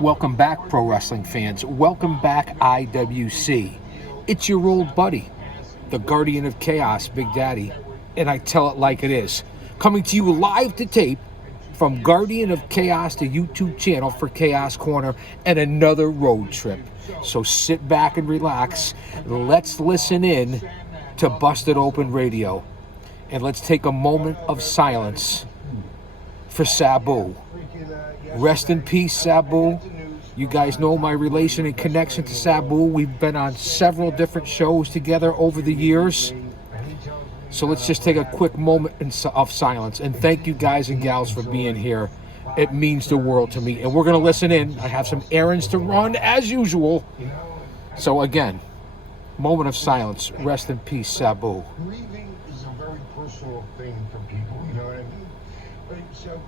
Welcome back, pro wrestling fans. Welcome back, IWC. It's your old buddy, the Guardian of Chaos, Big Daddy, and I tell it like it is. Coming to you live to tape from Guardian of Chaos, the YouTube channel for Chaos Corner, and another road trip. So sit back and relax. Let's listen in to Busted Open Radio. And let's take a moment of silence for Sabu. Rest in peace, Sabu. You guys know my relation and connection to Sabu. We've been on several different shows together over the years. So let's just take a quick moment of silence. And thank you guys and gals for being here. It means the world to me. And we're going to listen in. I have some errands to run as usual. So again, moment of silence. Rest in peace, Sabu. Grieving is a very personal thing for people, you know what I mean? But so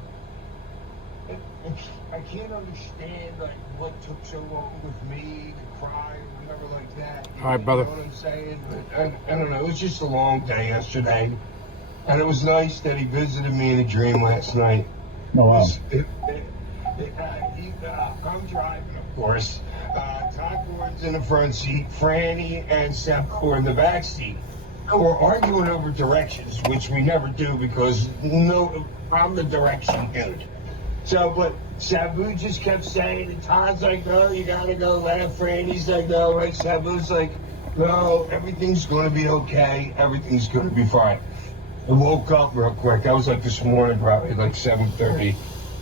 I can't understand like what took so long with me to cry or whatever like that. All right, brother. You know what I'm saying? But I don't know. It was just a long day yesterday, and it was nice that he visited me in a dream last night. Oh wow! I'm driving, of course. Todd Gordon's in the front seat. Franny and Seth were in the back seat. And we're arguing over directions, which we never do because I'm the direction dude. So, but Sabu just kept saying, and Todd's like, no, you gotta go left. Franny's like, no, right? Sabu's like, no, everything's gonna be okay. Everything's gonna be fine. I woke up real quick. I was like this morning, probably like 7:30.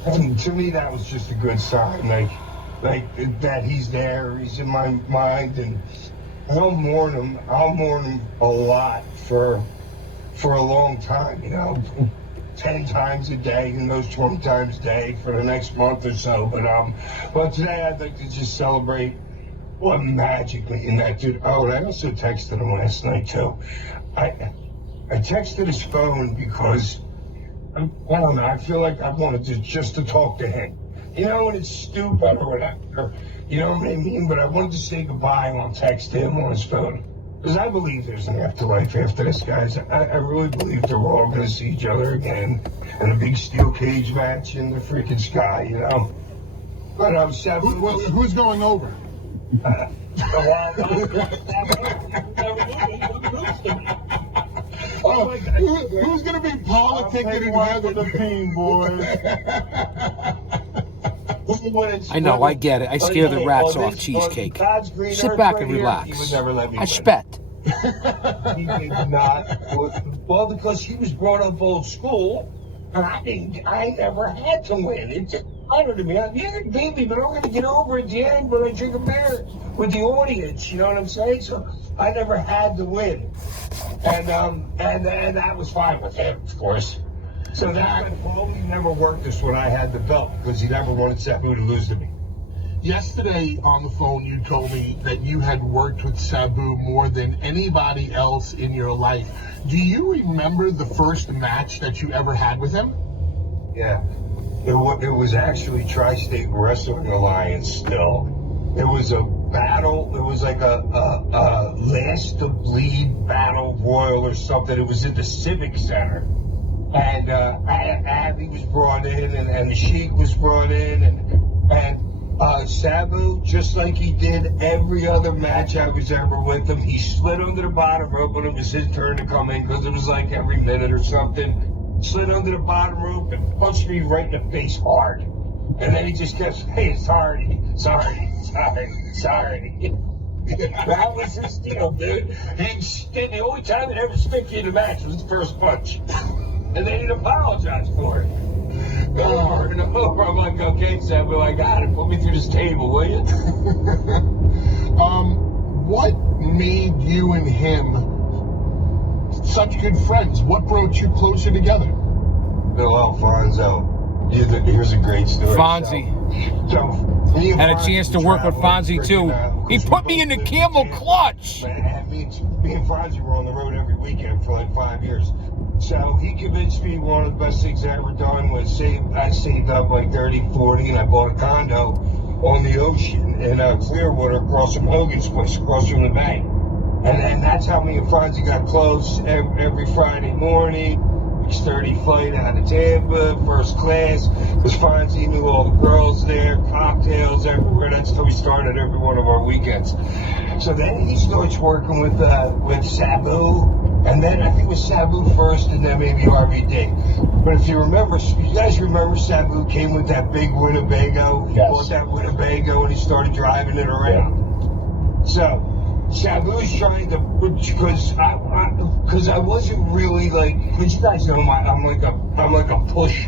And to me, that was just a good sign. Like that he's there, he's in my mind, and I'll mourn him a lot for a long time, you know. 10 times a day, and those 20 times a day for the next month or so. But today I'd like to just celebrate what magically in that dude. Oh, and I also texted him last night too. I texted his phone because I don't know. I feel like I wanted to talk to him. You know, and it's stupid or whatever. You know what I mean? But I wanted to say goodbye and I'll text him on his phone. Because I believe there's an afterlife after this, guys. I really believe that we're all going to see each other again in a big steel cage match in the freaking sky, you know? But who's going over? Who's going to be politicking in heaven? The pain, boys. I know, I get it. I scare the rats off cheesecake. Sit back and relax. I spet. He did not. Well, because he was brought up old school, and I never had to win. It just bothered me. Yeah, baby, but I'm going to get over it at the end when I drink a beer with the audience. You know what I'm saying? So I never had to win. And that was fine with him, of course. So that probably never worked this when I had the belt because he never wanted Sabu to lose to me. Yesterday on the phone, you told me that you had worked with Sabu more than anybody else in your life. Do you remember the first match that you ever had with him? Yeah. It was actually Tri-State Wrestling Alliance still. It was a battle. It was like a last to bleed battle royal or something. It was at the Civic Center. And Abby was brought in, and the Sheik was brought in, and Sabu, just like he did every other match I was ever with him, he slid under the bottom rope when it was his turn to come in, because it was like every minute or something. Slid under the bottom rope and punched me right in the face hard. And then he just kept saying, sorry. That was his deal, dude. The only time he'd ever stick you in the match was the first punch. And then he'd apologize for it. Over and over. I'm like, okay, Sabu, I got it. Put me through this table, will you? What made you and him such good friends? What brought you closer together? Bill Alfonso. Here's a great story. Fonzie. So had a chance to work with Fonzie, too. He put me in the camel clutch. Me and Fonzie were on the road every weekend for like 5 years. So he convinced me one of the best things I ever done was I saved up like 30, 40, and I bought a condo on the ocean in Clearwater across from Hogan's place, across from the bank. And that's how me and Fonzie got close every Friday morning. 6:30 flight out of Tampa, first class, because Fonzie knew all the girls there, cocktails, everything. how we started every one of our weekends. So then he starts working with Sabu, and then I think it was Sabu first, and then maybe RVD. But if you guys remember Sabu came with that big Winnebago. He bought that Winnebago and he started driving it around. Yeah. So Sabu's trying to, because I wasn't really like, because you guys know I'm like a push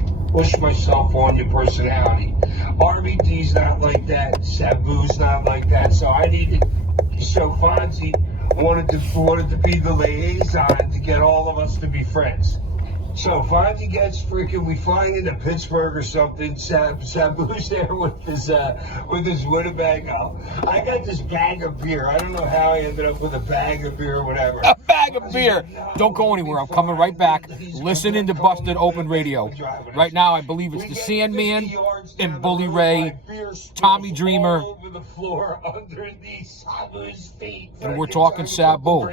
myself on your personality. RVD's not like that. Sabu's not like that. So so Fonzie wanted to be the liaison to get all of us to be friends. So Fonzie gets we flying into Pittsburgh or something. Sabu's there with his Winnebago. I got this bag of beer. I don't know how I ended up with a bag of beer or whatever. A bag of beer. Don't go anywhere. I'm coming right back. Listening to Busted Open Radio. Right now, I believe it's the Sandman and Bully Ray, Tommy Dreamer, all over the floor underneath Sabu's feet. And we're talking Sabu.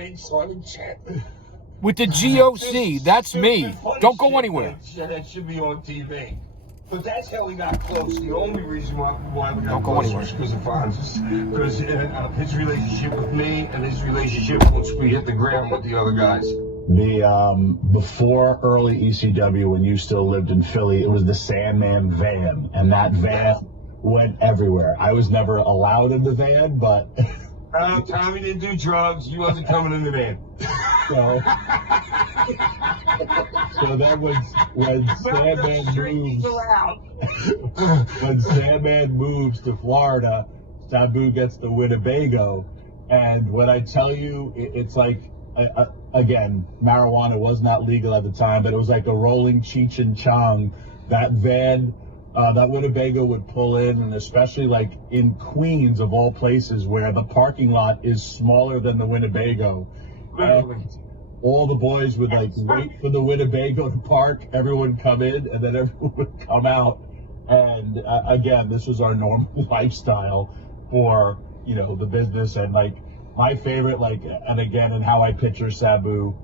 With the GOC, that's me. Don't go anywhere. That should be on TV. But that's how we got close. The only reason why we got Don't go close anywhere. was because of Fonz. Because his relationship with me and his relationship once we hit the ground with the other guys. The before early ECW, when you still lived in Philly, it was the Sandman van, and that van went everywhere. I was never allowed in the van, but Tommy didn't do drugs. He wasn't coming in the van. so then when Sandman moves to Florida, Sabu gets the Winnebago, and when I tell you, it's like again, marijuana was not legal at the time, but it was like a rolling Cheech and Chong. That van, that Winnebago would pull in, and especially like in Queens of all places where the parking lot is smaller than the Winnebago. All the boys would like wait for the Winnebago to park, everyone would come in, and then everyone would come out. And again, this was our normal lifestyle for, the business. And like my favorite, and how I picture Sabu,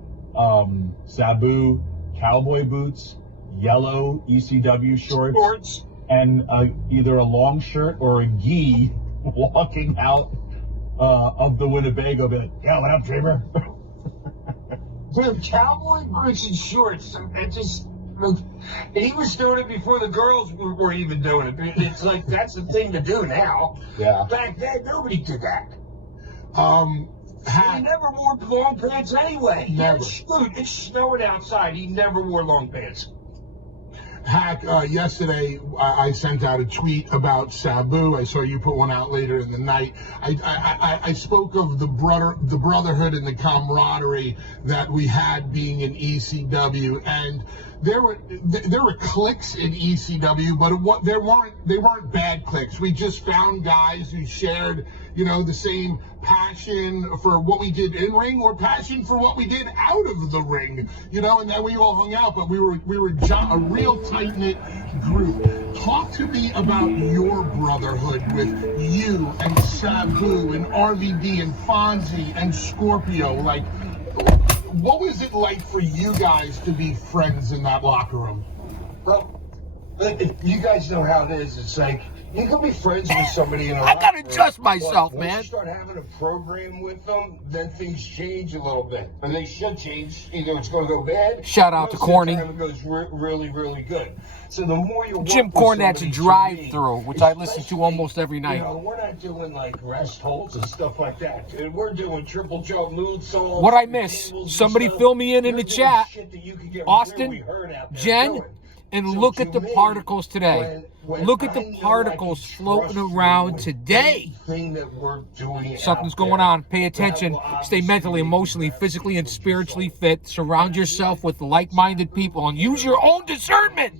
Sabu, cowboy boots, yellow ECW shorts, and either a long shirt or a gi walking out of the Winnebago, be like, "Yeah, what up, Dreamer?" Dude, cowboy boots and shorts. He was doing it before the girls were even doing it. It's like that's the thing to do now. Yeah. Back then, nobody did that. He never wore long pants anyway. Never. It's snowing outside. He never wore long pants. Hack, yesterday I sent out a tweet about Sabu. I saw you put one out later in the night. I spoke of the brotherhood and the camaraderie that we had being in ECW, and there were cliques in ECW, but they weren't bad cliques. We just found guys who shared, the same passion for what we did in ring or passion for what we did out of the ring, and then we all hung out, but we were a real tight-knit group. Talk to me about your brotherhood with you and Sabu and RVD and Fonzie and Scorpio. Like, what was it like for you guys to be friends in that locker room? Well, you guys know how it is. It's like you can be friends with somebody in a I gotta locker room, adjust myself, but man. Once you start having a program with them, then things change a little bit. And they should change. Either it's going to go bad. Shout out to Corny. It goes really, really good. So the more you Jim work with Cornette's somebody, drive-through, which I listen to almost every night. We're not doing like rest holds and stuff like that, dude. We're doing triple jump moonsaults. What I miss? Somebody fill me in the chat. Austin, really Jen, and look at the particles today. Look at the particles floating around today. Something's going on. Pay attention. Stay mentally, emotionally, physically, and spiritually fit. Surround yourself with like-minded people and use your own discernment.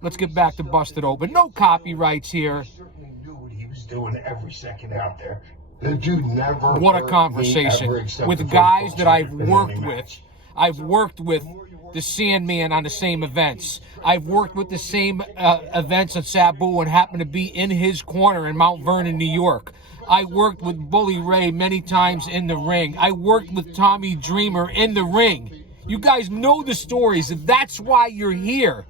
Let's get back to Busted Open. No copyrights here. He certainly knew what he was doing every second out there. The dude never. What a hurt conversation me ever except with the guys first that I've in any worked match. with. I've worked with the Sandman on the same events. I've worked with the same events at Sabu and happened to be in his corner in Mount Vernon, New York. I worked with Bully Ray many times in the ring. I worked with Tommy Dreamer in the ring. You guys know the stories, and that's why you're here.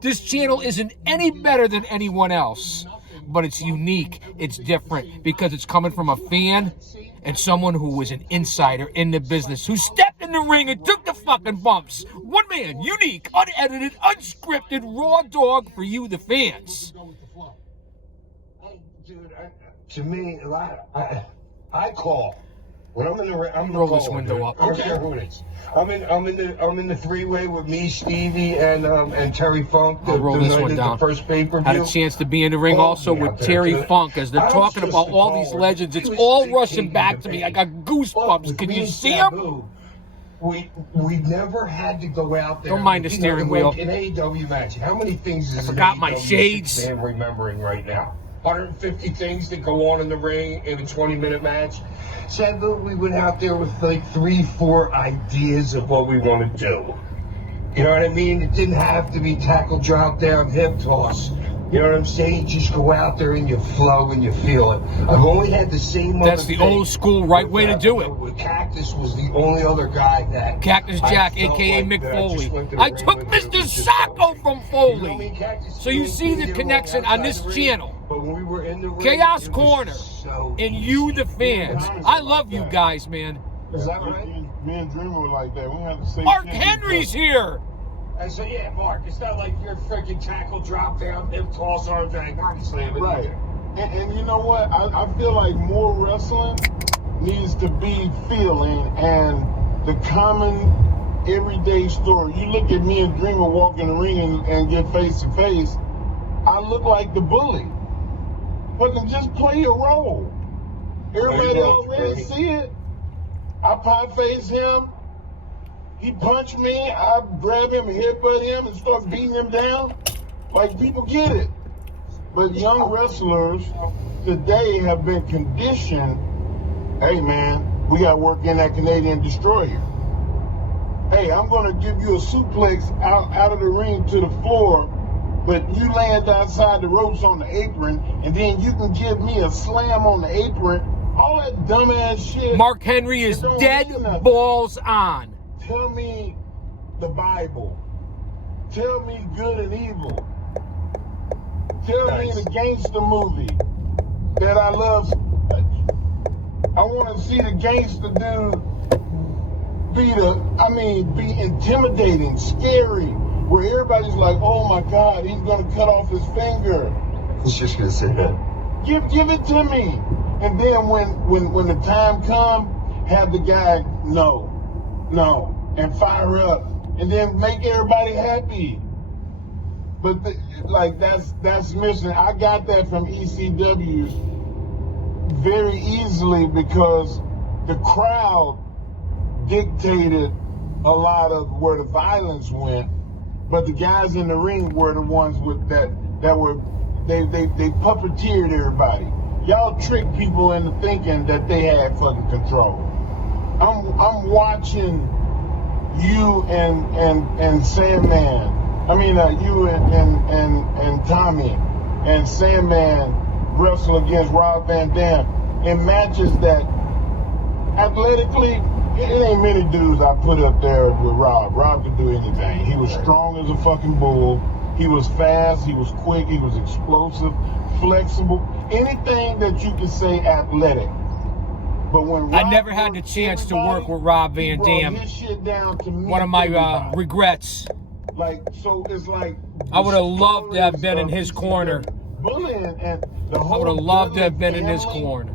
This channel isn't any better than anyone else. but it's unique. It's different because it's coming from a fan and someone who was an insider in the business, who stepped in the ring and took the fucking bumps. One man, unique, unedited, unscripted, raw dog for you, the fans. Dude, to me, I call. When I'm in the ring, I'm Roll the this caller, window dude. up. I don't care who it is. I'm in the three-way with me, Stevie, and Terry Funk. I'll roll this one The down. first pay-per-view. Had a chance to be in the ring also with Terry Funk as they're talking about all these legends. It's all rushing back to me. I got goosebumps. Can you see them? We never had to go out there. Don't mind the steering wheel. Like an AEW match. How many things is I forgot my AEW shades. fan remembering right now? 150 things that go on in the ring in a 20-minute match. Sabu, we went out there with like 3-4 ideas of what we want to do. You know what I mean? It didn't have to be tackle, drop down, hip toss. You know what I'm saying? You just go out there and you flow and you feel it. I've only had the same. That's the old school right way to do it. Cactus was the only other guy that. Cactus Jack, aka Mick Foley. I took Mr. Sacco from Foley. So you see the connection on this channel. But when we were in the ring, Chaos it was Corner so and you, the fans. I love you guys, man. Is that right? Me and Dreamer were like that. We had the same. Mark Henry's here. And so yeah, Mark, it's not like you're freaking tackle, drop down, hip toss, arm drag, body slam. Right. And you know what? I feel like more wrestling needs to be feeling and the common everyday story. You look at me and Dreamer walk in the ring and get face to face, I look like the bully. But then just play your role. Everybody already see it. I pie face him. He punched me, I grab him, headbutt him, and start beating him down. Like, people get it. But young wrestlers today have been conditioned, hey man, we got to work in that Canadian destroyer. Hey, I'm going to give you a suplex out of the ring to the floor, but you land outside the ropes on the apron, and then you can give me a slam on the apron. All that dumbass shit. Mark Henry is dead balls on. Tell me the Bible. Tell me good and evil. Tell me the gangster movie that I love so much. I want to see the gangster dude be intimidating, scary, where everybody's like, oh my God, he's going to cut off his finger. He's just going to say that. Give it to me. And then when the time comes, have the guy no, and fire up, and then make everybody happy. But that's missing. I got that from ECW very easily because the crowd dictated a lot of where the violence went, but the guys in the ring were the ones that were they puppeteered everybody. Y'all tricked people into thinking that they had fucking control. I'm watching you and Sandman. I mean, you and Tommy and Sandman wrestle against Rob Van Dam in matches that athletically, it ain't many dudes I put up there with Rob. Rob could do anything. He was strong as a fucking bull. He was fast. He was quick. He was explosive, flexible. Anything that you could say athletic. But when I never had the chance to work with Rob Van Dam. One of my regrets. Like, so it's like I would have loved to have been in his corner. Bullying and the I whole would have loved to have been in his family, corner.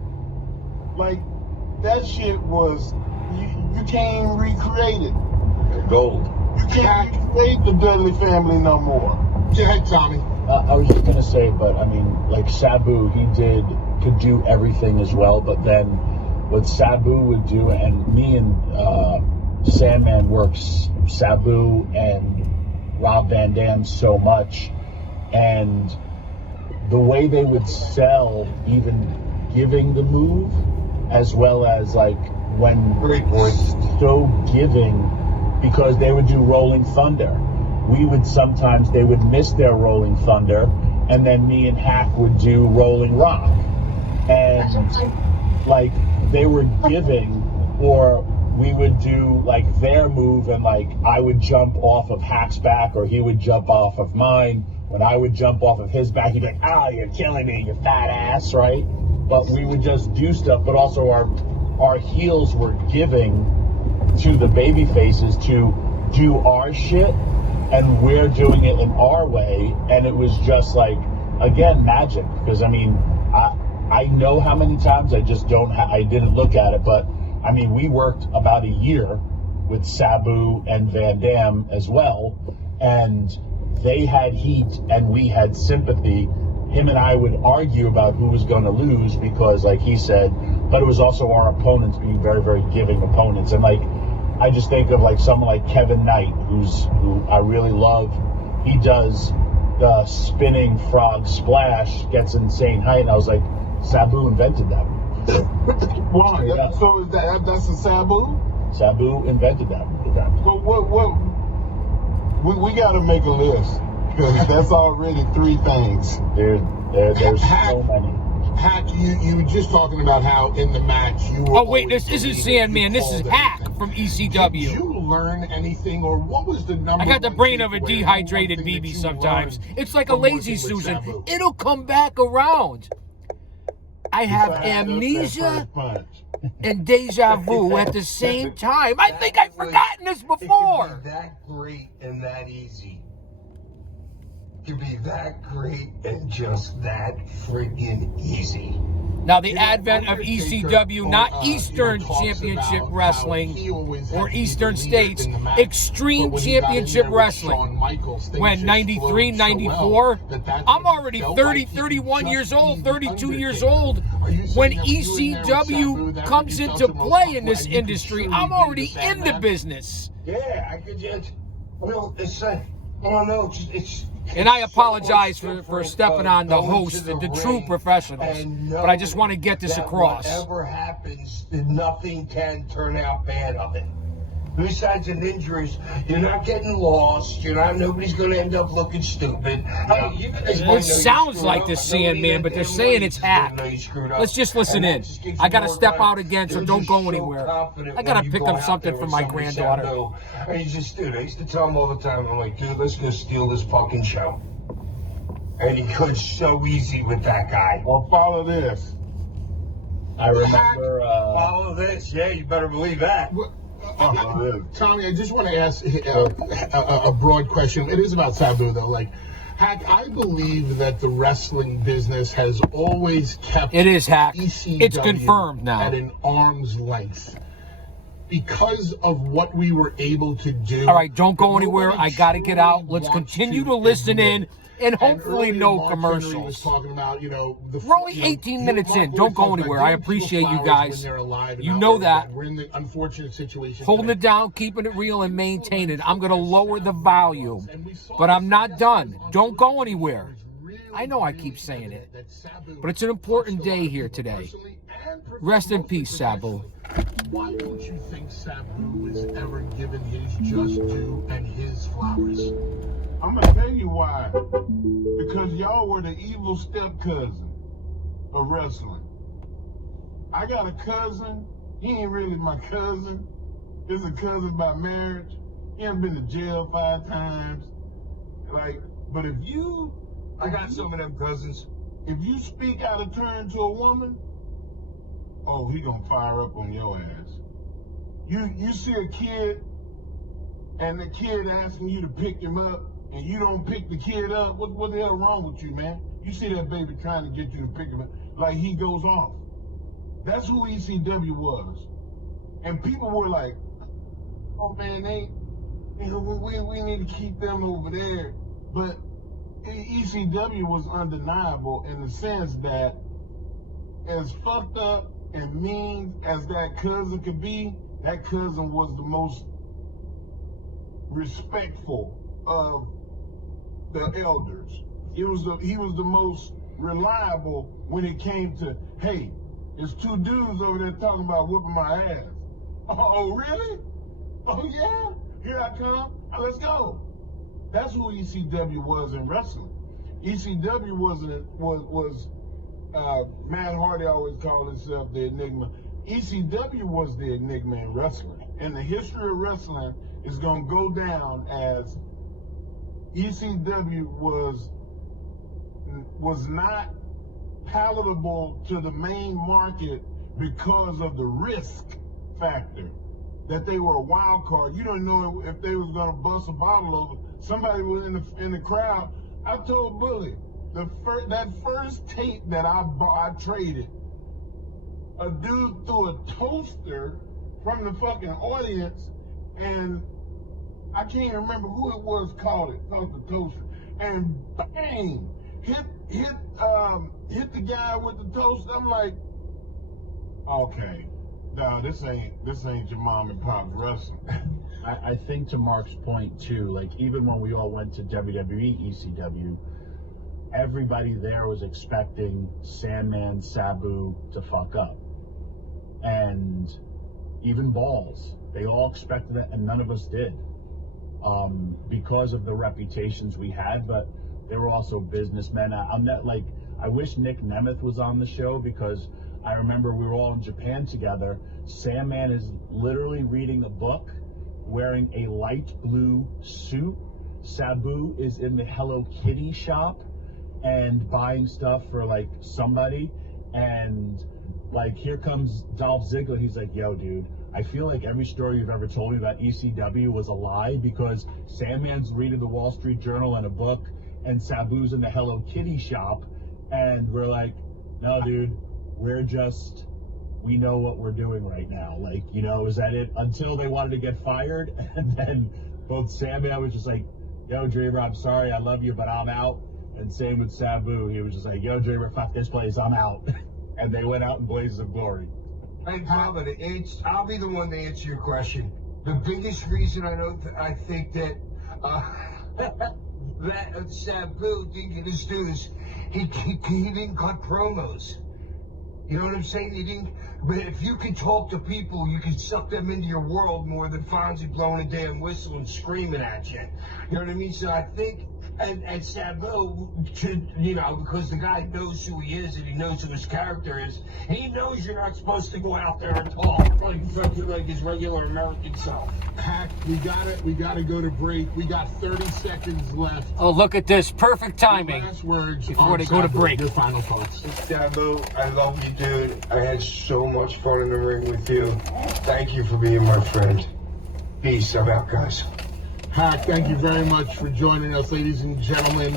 Like, that shit was, you can't even recreate it. Gold. You can't recreate the Dudley family no more. Go ahead, Tommy. I was just gonna say, but I mean, like Sabu, could do everything as well. But then, what Sabu would do, and me and Sandman works Sabu and Rob Van Dam so much, and the way they would sell, even giving the move, as well as like when Great point. So giving, because they would do Rolling Thunder. They would miss their Rolling Thunder, and then me and Hack would do Rolling Rock. And like they were giving, or we would do like their move, and like I would jump off of Hack's back, or he would jump off of mine, when I would jump off of his back, he'd be like, "Oh, you're killing me, you fat ass," right? But we would just do stuff, but also our heels were giving to the baby faces to do our shit, and we're doing it in our way, and it was just like, again, magic. Because I mean, I know how many times I just I didn't look at it, but I mean, we worked about a year with Sabu and Van Dam as well, and they had heat and we had sympathy. Him and I would argue about who was going to lose because, like he said, but it was also our opponents being very, very giving opponents. And like, I just think of like someone like Kevin Knight, who I really love. He does the spinning frog splash, gets insane height, and I was like, Sabu invented that. Why? So is that's a Sabu? Sabu invented that. But we got to make a list because that's already 3 things. There's so many. Hack, you were just talking about how in the match you were. Oh wait, this isn't Sandman. This is Hack from ECW. Did you learn anything, or what was the number? I got the one brain of a takeaway, dehydrated one thing that BB you sometimes. learned It's like a from lazy working with Susan. Sabu? It'll come back around. I have Besides, that's that amnesia first punch. and deja vu at the same time. I think I've forgotten this It before. could be that great and that easy. It could be that great and just that freaking easy. Now, the You know, advent of Undertaker, ECW, not Eastern talks Championship about Wrestling how he always or had to be Eastern the leader States, in the match. Extreme But when he got in Championship there with Wrestling. Shawn Michaels, things When just 93, flowed so 94, well that's I'm what he already felt 30, like he could 31 just years old, be the 32 years Undertaker. old. Are you saying When that you in there with ECW Sabu, that's comes what you into felt the most play in comfortable, this and you could industry, truly I'm be already the in the Sandman? business. Yeah, I could just. Well, it's like, oh no, it's. And I it's apologize so much for different stepping of on the going host, to the ring true professionals. and But I just want to get this that across. Whatever happens, nothing can turn out bad of it. Besides an injuries, you're not getting lost. Nobody's going to end up looking stupid. Hey, you guys might know you sounds screwed like up. the Nobody Sandman, in but they're damn saying way it's is gonna Hack. know you screwed up. Let's just listen And that in. just gives I you got to more step time. out again, so You're don't just go so anywhere. confident I got when to you pick go up out something there for and my somebody said granddaughter. no. And you just, dude, I used to tell him all the time, I'm like, dude, let's go steal this fucking show. And he could so easy with that guy. Well, follow this. I remember. Follow this. Yeah, you better believe that. Tommy, I just want to ask a broad question. It is about Sabu, though. Like, Hack, I believe that the wrestling business has always kept It is Hack. ECW It's confirmed now. at an arm's length because of what we were able to do. All right, don't go But anywhere. nobody I got to get out. truly Let's wants continue to to listen admit in, it. and hopefully earlier, no Mark Henry was commercials. talking about, We're only 18 minutes in. Don't go anywhere. I appreciate you guys. You know that. We're in the unfortunate situation. Holding it down, keeping it real, and maintaining it. I'm going to lower the volume, but I'm not done. Don't go anywhere. I know I keep saying it, but it's an important day here today. Rest in peace, Sabu. Why don't you think Sabu was ever given his just due and his flowers? I'm gonna tell you why. Because y'all were the evil step cousin of wrestling. I got a cousin. He ain't really my cousin. He's a cousin by marriage. He done been to jail 5 times. Like, but if you, I got some of them cousins. if you speak out of turn to a woman, oh, he gonna fire up on your ass. You see a kid, and the kid asking you to pick him up, and you don't pick the kid up. What the hell wrong with you, man? You see that baby trying to get you to pick him up, like he goes off. That's who ECW was, and people were like, "Oh man, we need to keep them over there." But ECW was undeniable in the sense that, as fucked up and mean as that cousin could be, that cousin was the most respectful of the elders. He was the most reliable when it came to, hey, there's 2 dudes over there talking about whooping my ass. Oh, really? Oh, yeah? Here I come. Let's go. That's who ECW was in wrestling. ECW was Matt Hardy always called himself the Enigma. ECW was the Enigma in wrestling. And the history of wrestling is going to go down as ECW was was not palatable to the main market because of the risk factor. That they were a wild card. You don't know if they was gonna bust a bottle over. Somebody was in the crowd. I told Bully that first tape that I traded, a dude threw a toaster from the fucking audience, and I can't remember who it was caught the toaster, and bang, hit the guy with the toaster. I'm like, okay, no, this ain't your mom and pop wrestling. I think to Mark's point too, like even when we all went to WWE ECW, everybody there was expecting Sandman, Sabu to fuck up. And even Balls, they all expected it, and none of us did. Because of the reputations we had, but they were also businessmen. I wish Nick Nemeth was on the show, because I remember we were all in Japan together. Sandman is literally reading a book, wearing a light blue suit. Sabu is in the Hello Kitty shop and buying stuff for like somebody, and like here comes Dolph Ziggler. He's like, yo dude, I feel like every story you've ever told me about ECW was a lie, because Sandman's reading the Wall Street Journal and a book, and Sabu's in the Hello Kitty shop. And we're like, no dude, we know what we're doing right now. Like, you know, is that it? Until they wanted to get fired, and then both Sandman was just like, yo Dreamer, I'm sorry, I love you, but I'm out. And same with Sabu, he was just like, yo Dreamer, fuck this place, I'm out. And they went out in blazes of glory. Hey, Papa, I'll be the one to answer your question. The biggest reason I think that that Sabu didn't get his dues, he didn't cut promos. You know what I'm saying? He didn't. But if you can talk to people, you can suck them into your world more than Fonzie blowing a damn whistle and screaming at you. You know what I mean? So I think. And Sabu, you know, because the guy knows who he is and he knows who his character is, he knows you're not supposed to go out there and talk like his regular American self. Hack, we gotta go to break. We got 30 seconds left. Oh, look at this. Perfect timing. Last words before they go to break. Your final thoughts. Sabu, I love you, dude. I had so much fun in the ring with you. Thank you for being my friend. Peace. I'm out, guys. Hack, thank you very much for joining us, ladies and gentlemen.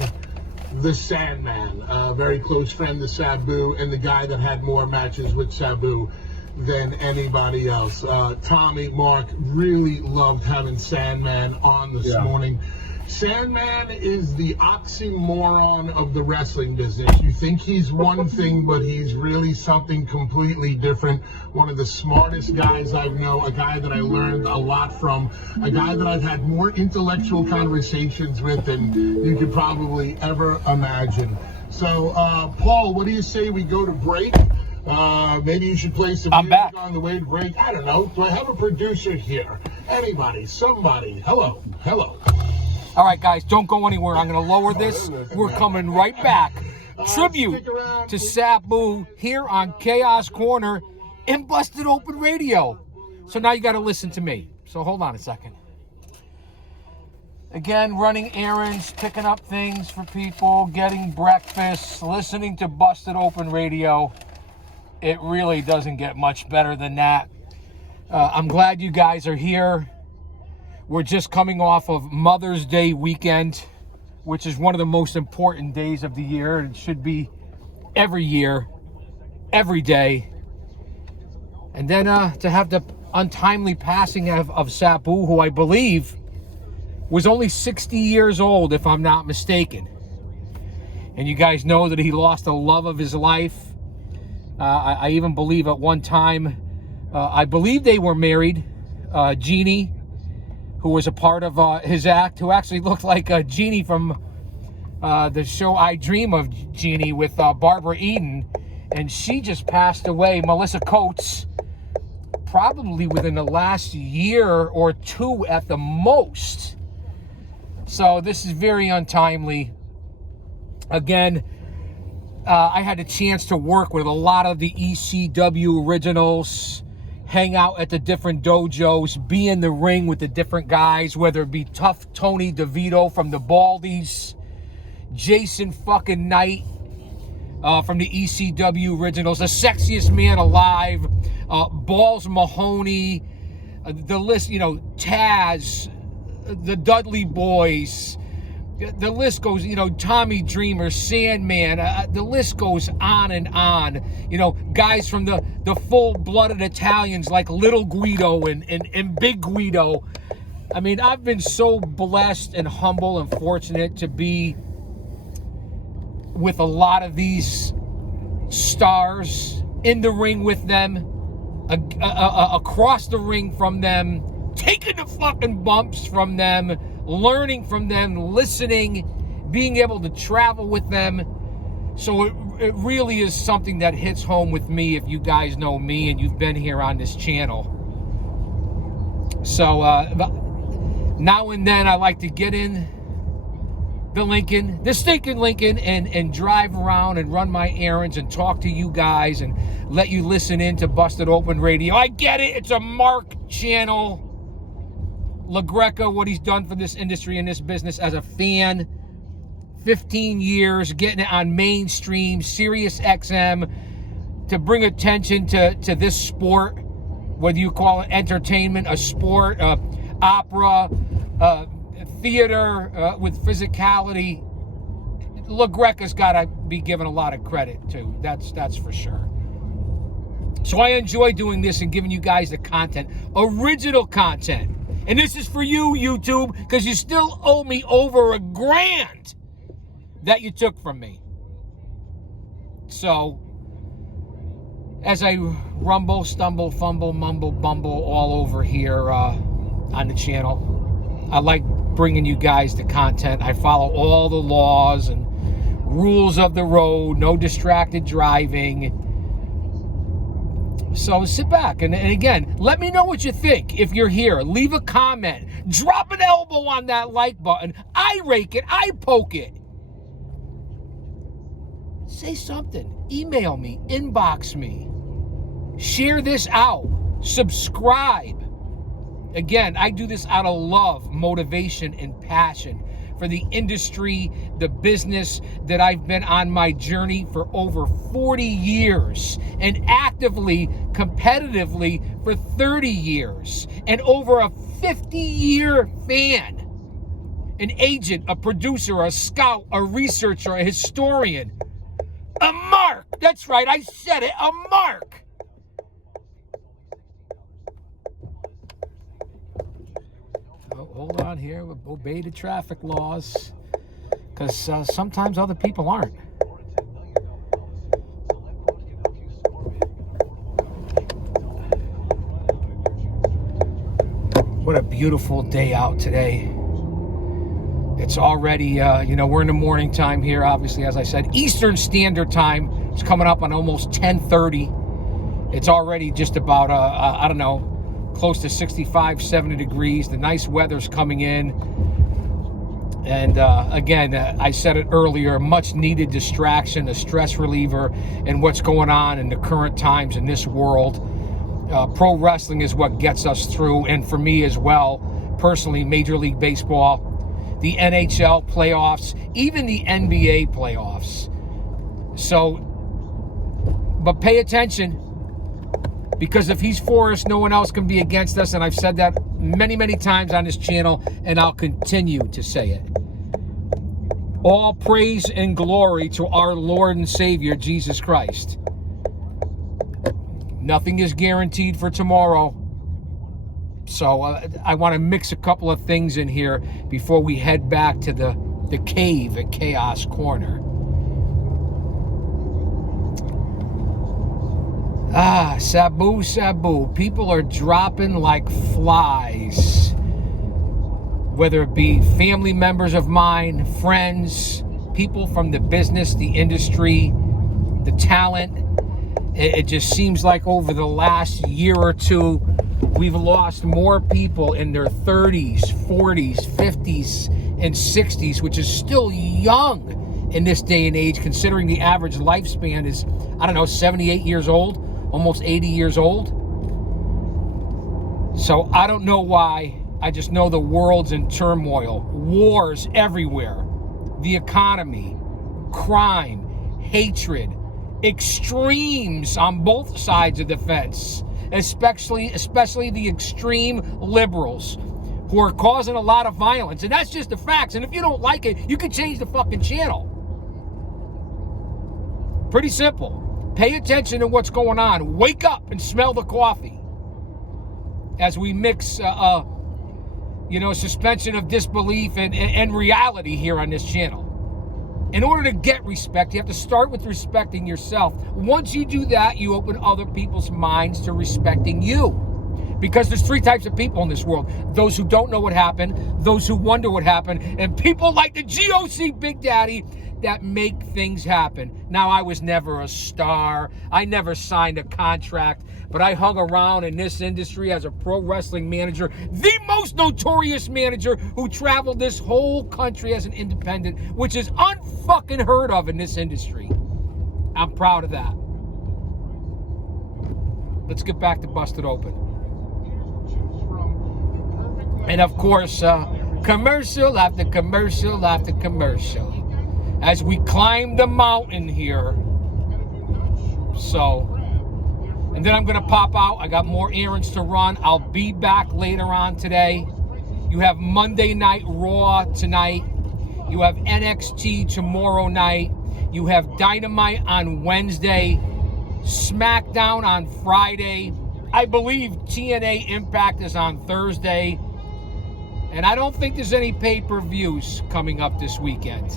The Sandman, a very close friend to Sabu, and the guy that had more matches with Sabu than anybody else. Tommy, Mark, really loved having Sandman on this morning. Sandman is the oxymoron of the wrestling business. You think he's one thing, but he's really something completely different. One of the smartest guys I know, a guy that I learned a lot from, a guy that I've had more intellectual conversations with than you could probably ever imagine. So, Paul, what do you say we go to break? Maybe you should play some music on the way to break. I don't know. Do I have a producer here? Anybody? Somebody? Hello? All right, guys, don't go anywhere. I'm going to lower this. We're coming right back. Tribute to Sabu here on Chaos Corner in Busted Open Radio. So now you got to listen to me. So hold on a second. Again, running errands, picking up things for people, getting breakfast, listening to Busted Open Radio. It really doesn't get much better than that. I'm glad you guys are here. We're just coming off of Mother's Day weekend, which is one of the most important days of the year. It should be every year, every day. And then to have the untimely passing of Sabu, who I believe was only 60 years old, if I'm not mistaken. And you guys know that he lost the love of his life. I even believe at one time, I believe they were married, Jeannie, who was a part of his act, who actually looked like Jeannie from the show I Dream of Jeannie with Barbara Eden. And she just passed away, Melissa Coates, probably within the last year or two at the most. So this is very untimely. Again, I had a chance to work with a lot of the ECW originals, hang out at the different dojos, be in the ring with the different guys, whether it be Tough Tony DeVito from the Baldies, Jason fucking Knight from the ECW originals, the sexiest man alive, Balls Mahoney, the list, Taz, the Dudley Boys, the list goes, Tommy Dreamer, Sandman, the list goes on and on. Guys from the full-blooded Italians like Little Guido and Big Guido. I mean, I've been so blessed and humble and fortunate to be with a lot of these stars, in the ring with them, across the ring from them, taking the fucking bumps from them, learning from them, listening, being able to travel with them. So it really is something that hits home with me, if you guys know me and you've been here on this channel. So now and then I like to get in the stinking Lincoln, and drive around and run my errands and talk to you guys and let you listen in to Busted Open Radio. I get it. It's a Mark channel. LaGreca, what he's done for this industry and this business as a fan, 15 years, getting it on mainstream, Sirius XM, to bring attention to this sport, whether you call it entertainment, a sport, opera, theater with physicality. LaGreca's got to be given a lot of credit too. That's for sure. So I enjoy doing this and giving you guys the content, original content. And this is for you, YouTube, because you still owe me over $1,000 that you took from me. So, as I rumble, stumble, fumble, mumble, bumble all over here on the channel, I like bringing you guys the content. I follow all the laws and rules of the road, no distracted driving. So sit back and again, let me know what you think. If you're here, leave a comment, drop an elbow on that like button. I rake it, I poke it. Say something, email me, inbox me, share this out, subscribe. Again, I do this out of love, motivation, and passion for the industry, the business that I've been on my journey for over 40 years, and actively, competitively for 30 years, and over a 50-year fan, an agent, a producer, a scout, a researcher, a historian, a mark. That's right, I said it, a mark. Hold on here, obey the traffic laws, because sometimes other people aren't. What a beautiful day out today. It's already, we're in the morning time here, obviously, as I said. Eastern Standard Time is coming up on almost 10:30. It's already just about, I don't know, close to 65, 70 degrees. The nice weather's coming in. And again, I said it earlier, much needed distraction, a stress reliever, and what's going on in the current times in this world. Pro wrestling is what gets us through, and for me as well, personally, Major League Baseball, the NHL playoffs, even the NBA playoffs. So, but pay attention, because if he's for us, no one else can be against us. And I've said that many, many times on this channel, and I'll continue to say it. All praise and glory to our Lord and Savior, Jesus Christ. Nothing is guaranteed for tomorrow. So I want to mix a couple of things in here before we head back to the cave at Chaos Corner. Sabu, Sabu. People are dropping like flies. Whether it be family members of mine, friends, people from the business, the industry, the talent. It just seems like over the last year or two, we've lost more people in their 30s, 40s, 50s, and 60s, which is still young in this day and age, considering the average lifespan is, 78 years old. Almost 80 years old. So I don't know why. I just know the world's in turmoil. Wars everywhere. the economy, crime, hatred, extremes on both sides of the fence, especially the extreme liberals who are causing a lot of violence. And that's just the facts. And if you don't like it, you can change the fucking channel. Pretty simple. Pay attention to what's going on. Wake up and smell the coffee as we mix suspension of disbelief and reality here on this channel. In order to get respect, you have to start with respecting yourself. Once you do that, you open other people's minds to respecting you. Because there's three types of people in this world. Those who don't know what happened, those who wonder what happened, and people like the GOC Big Daddy that make things happen. Now, I was never a star. I never signed a contract, but I hung around in this industry as a pro wrestling manager, the most notorious manager who traveled this whole country as an independent, which is unfucking heard of in this industry. I'm proud of that. Let's get back to Busted Open. And of course, commercial after commercial after commercial as we climb the mountain here. So, and then I'm going to pop out. I got more errands to run. I'll be back later on today. You have Monday Night Raw tonight. You have NXT tomorrow night. You have Dynamite on Wednesday. SmackDown on Friday. I believe TNA Impact is on Thursday. And I don't think there's any pay-per-views coming up this weekend.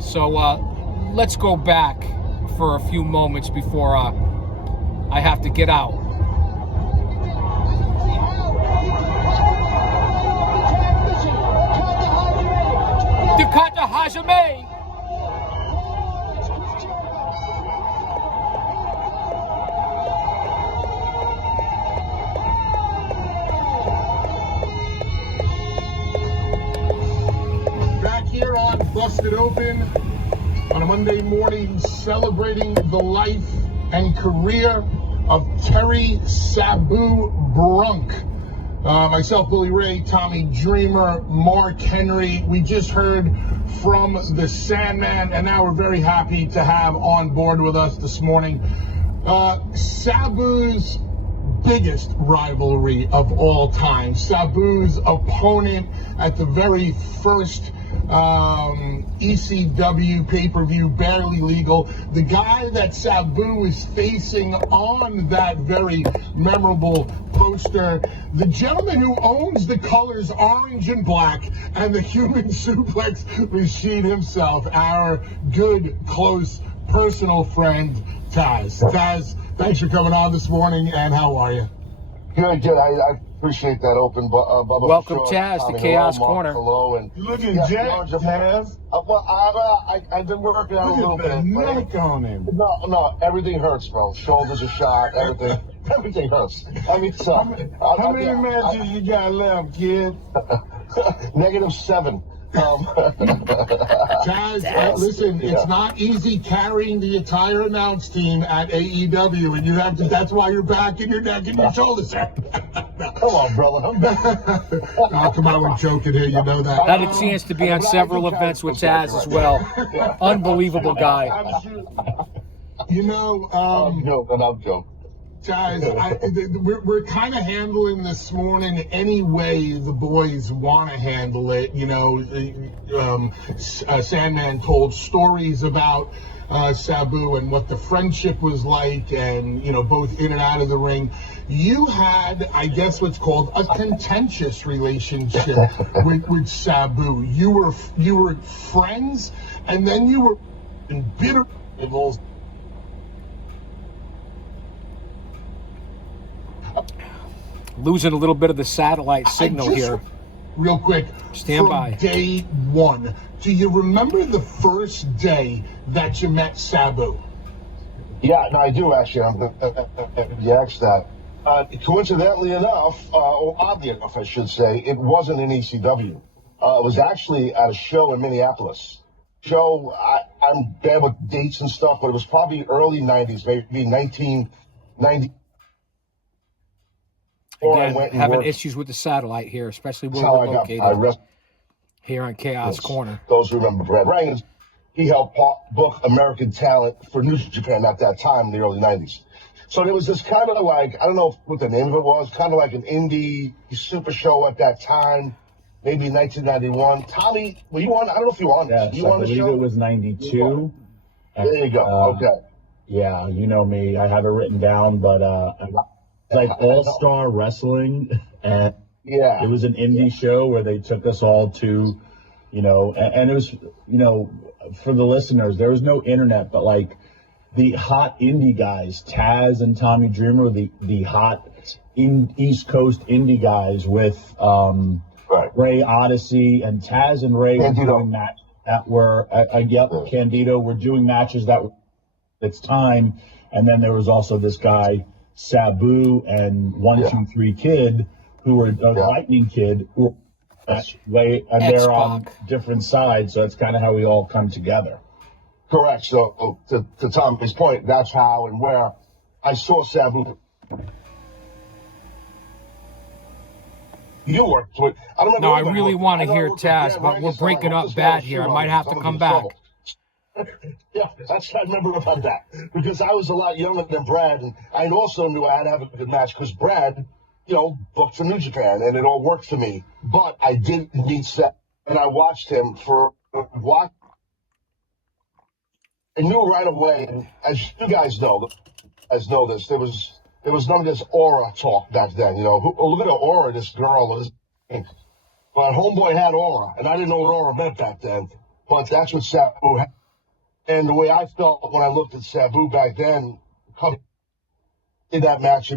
So let's go back for a few moments before I have to get out. Dakota Hajime. Here on Busted Open on a Monday morning, celebrating the life and career of Terry Sabu Brunk. Myself, Billy Ray, Tommy Dreamer, Mark Henry. We just heard from the Sandman, and now we're very happy to have on board with us this morning Sabu's biggest rivalry of all time. Sabu's opponent at the very first ECW pay-per-view, Barely Legal. The guy that Sabu is facing on that very memorable poster. The gentleman who owns the colors orange and black and the human suplex machine himself. Our good, close, personal friend, Taz. Taz, thanks for coming on this morning, and how are you? Good. I appreciate that open, Bubba. Welcome, sure. Taz, to Chaos Corner. Hello, and You looking jacked, Taz? Well, I've been working out a little Look at bit. the neck on him. No, everything hurts, bro. Shoulders are shot, everything hurts. I mean, so How many matches you got left, kid? -7. Taz, listen, it's not easy carrying the entire announce team at AEW, and you have to. That's why your back and your neck and your shoulders hurt. Come on, brother. I'm back. Oh, come on, we're joking here. You know that. Had a chance to be on several events with Taz as well. Unbelievable guy. You know, I'm joking. Guys, we're kind of handling this morning any way the boys want to handle it. You know, Sandman told stories about Sabu and what the friendship was like, and, you know, both in and out of the ring. You had, I guess, what's called a contentious relationship with Sabu. You were friends, and then you were in bitter rivals. Losing a little bit of the satellite signal here. Real quick, Stand from by. day one, do you remember the first day that you met Sabu? Yeah, no, I do actually. I'm glad you asked that. Coincidentally enough, or oddly enough, I should say, it wasn't in ECW. It was actually at a show in Minneapolis. I'm bad with dates and stuff, but it was probably early 90s, maybe 1990. Again, having issues with the satellite here, especially where we're located. here on Chaos Corner. Those who remember Brad Rangers, he helped book American Talent for New Japan at that time in the early 90s. So there was this kind of like, I don't know what the name of it was, kind of like an indie super show at that time, maybe 1991. Tommy, were you on? I don't know if you were on this. Yes, You I on the believe show? it was 92. There you go. Okay. Yeah, you know me. I have it written down, but it's like All-Star Wrestling, and Yeah. it was an indie show where they took us all to, and it was, for the listeners, there was no internet, but like the hot indie guys, Taz and Tommy Dreamer, the hot East Coast indie guys with Ray Odyssey, and Taz and Ray were doing matches that were, Candido were doing matches that were its time, and then there was also this guy Sabu and 123 Kid, who were Lightning Kid, who were and they're on different sides, so that's kind of how we all come together. Correct. So to Tommy's point, that's how and where I saw Sabu. You worked with. I don't remember. No, I really want to hear Taz, but we're breaking up bad here. I might have to come back. Yeah, I remember about that because I was a lot younger than Brad, and I also knew I had to have a good match because Brad, booked for New Japan, and it all worked for me. But I didn't meet Seth, and I watched him for what. I knew right away, and as you guys know this, there was none of this aura talk back then. Look at the aura of this girl. But Homeboy had aura, and I didn't know what aura meant back then. But that's what Sabu had. And the way I felt when I looked at Sabu back then, in that match.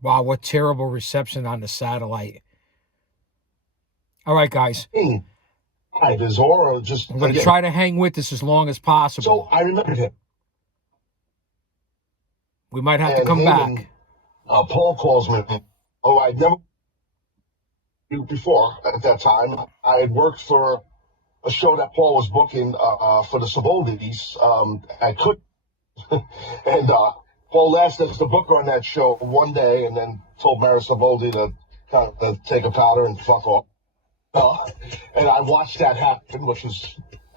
Wow, what terrible reception on the satellite. All right, guys. His aura just. I'm going to try to hang with this as long as possible. So I remembered him. We might have to come back. Paul calls me. Oh, I'd never before at that time. I had worked for a show that Paul was booking for the Savoldis. I couldn't. And Paul asked us to book her on that show one day and then told Mara Savoldi to kind of take a powder and fuck off. And I watched that happen,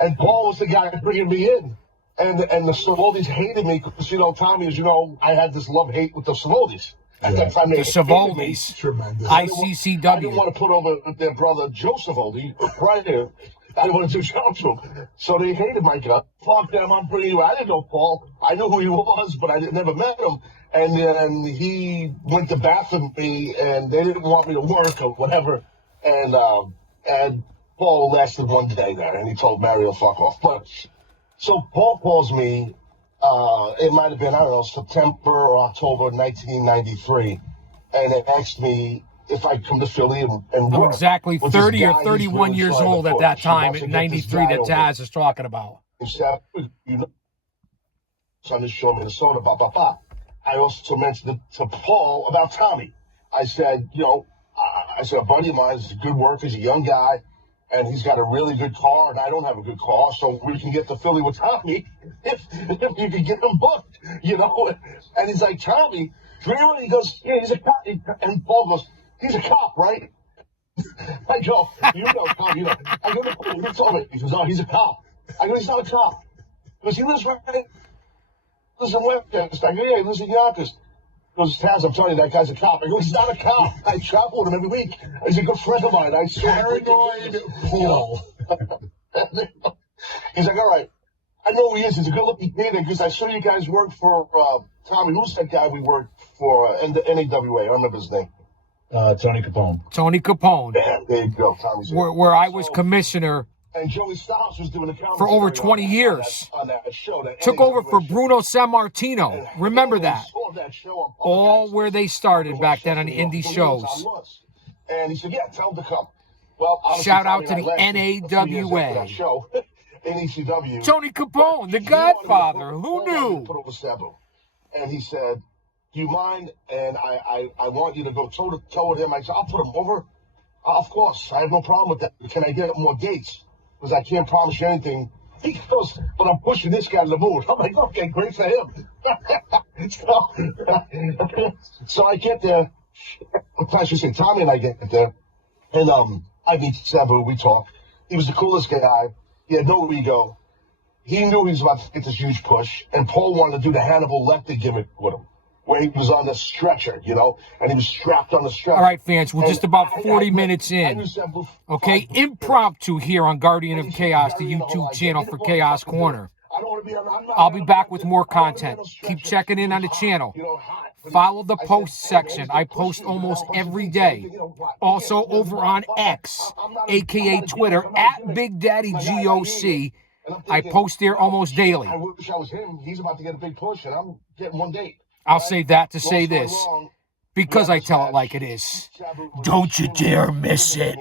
and Paul was the guy bringing me in. And the Savoldis hated me because, Tommy, as you know, I had this love-hate with the Savoldis. At that time, the Savoldis. Tremendous. ICCW. I didn't want to put over their brother, Joe Savoldi, right here. I didn't want to do jump to him. So they hated my gut. Fuck them, I'm bringing you. I didn't know Paul. I knew who he was, but I never met him. And then he went to bat for me, and they didn't want me to work or whatever. And Paul lasted one day there, and he told Mario fuck off. But so Paul calls me. It might have been, I don't know, September or October 1993, and they asked me if I'd come to Philly and I'm work. exactly 30 or 31 years old at that time, in in 93, that Taz is talking about. On this show in Minnesota, I also mentioned it to Paul about Tommy. I said, a buddy of mine is a good worker, he's a young guy, and he's got a really good car, and I don't have a good car, so we can get to Philly with Tommy if you can get him booked, And he's like, Tommy, Dreamer? He goes, yeah, he's a cop. And Paul goes, he's a cop, right? I go, Tom, I go, no, he told me. He goes, no, he's a cop. I go, he's not a cop. He goes, he lives right in Westchester. I go, yeah, he lives in Yonkers. He goes, Taz, I'm telling you, that guy's a cop. I go, he's not a cop. I travel with him every week. He's a good friend of mine. I swear. Paranoid Paul. He's like, all right. I know who he is. He's a good-looking kid. Because I saw you guys work for Tommy. Who's that guy we worked for in the NAWA? I don't remember his name. Tony Capone. Tony Capone. Yeah, there you go. Tommy's where I was commissioner. And Joey Styles was doing the for over 20 years. On that show, took over for Bruno Sammartino. Remember that? Show all where they started back then on the indie shows. And he said, yeah, tell him to come. Well, shout out to the NAWA. Show in ECW. Tony Capone, the Godfather. Who knew? Put over Sabu. And he said, do you mind? And I want you to go toe-to-toe with him. I said, I'll put him over. Of course. I have no problem with that. Can I get more dates? Because I can't promise you anything. He goes, but I'm pushing this guy to the moon. I'm like, okay, great for him. So I get there. I should say Tommy and I get there. And I meet Sabu, we talk. He was the coolest guy. He had no ego. He knew he was about to get this huge push, and Paul wanted to do the Hannibal Lecter gimmick with him, where he was on the stretcher, and he was strapped on the stretcher. All right, fans, we're just about And 40 I minutes knew in. Sabu Okay, impromptu here on Guardian of Chaos, the YouTube channel for Chaos Corner. I don't want to be I'll be back with more content. Keep checking in on the channel. Follow the post section. I post almost every day. Also over on X, aka Twitter, at Big Daddy GOC. I post there almost daily. I wish I was him. He's about to get a big push, and I'm getting one date. I'll say that to say this, because I tell it like it is. Don't you dare miss it.